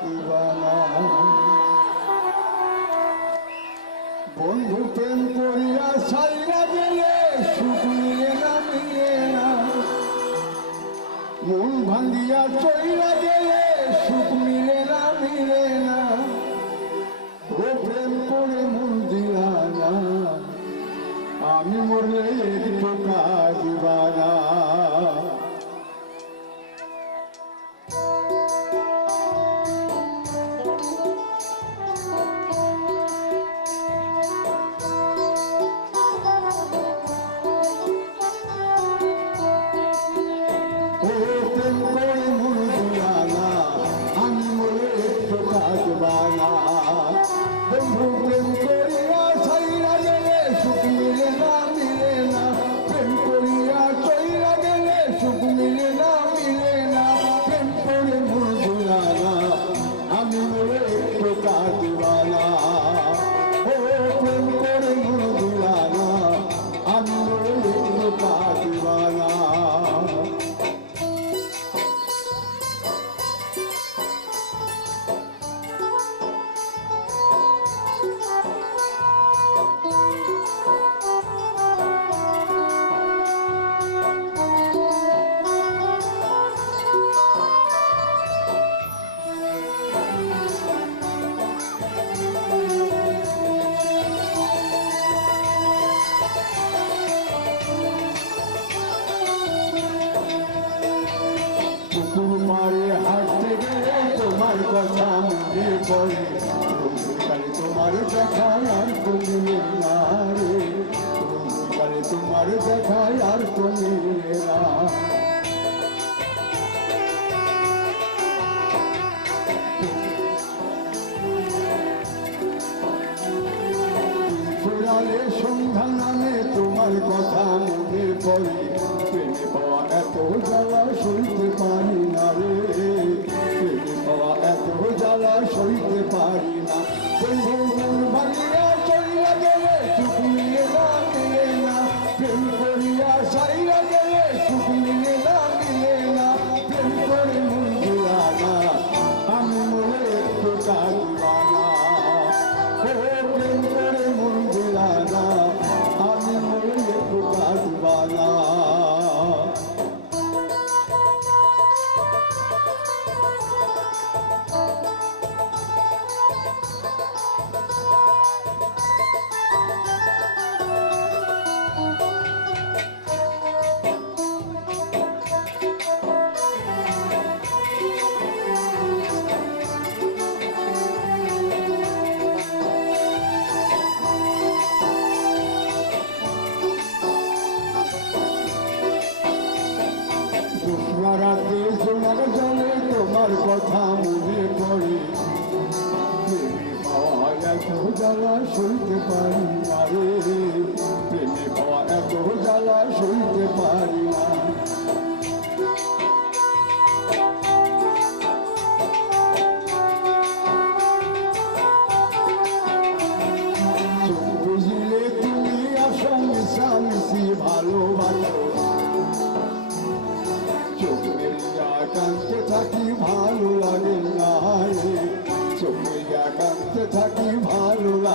দিবানা বন্ধু প্রেম করিয়া সাইরা গেলে সুখ মিলে না মন ভাঙ্গিয়া চইলা গেলে সুখ মিলে না মিলে না। ও প্রেম করে মন দিলা না। আমি মরলে একটু দিবানা বন্ধু কথা মনে আর তুমি না না সন্ধ্যা নামে তোমার কথা মনে পড়ে। তোমার কথা মনে পড়ে প্রেমে পাওয়া এত জ্বালা সইতে পারি না রে প্রেমে পাওয়া এত জ্বালা সইতে পারি না বুঝলে কাঁদতে থাকি ভালো লাগে না চোখে কাঁদতে থাকি ভালো লাগে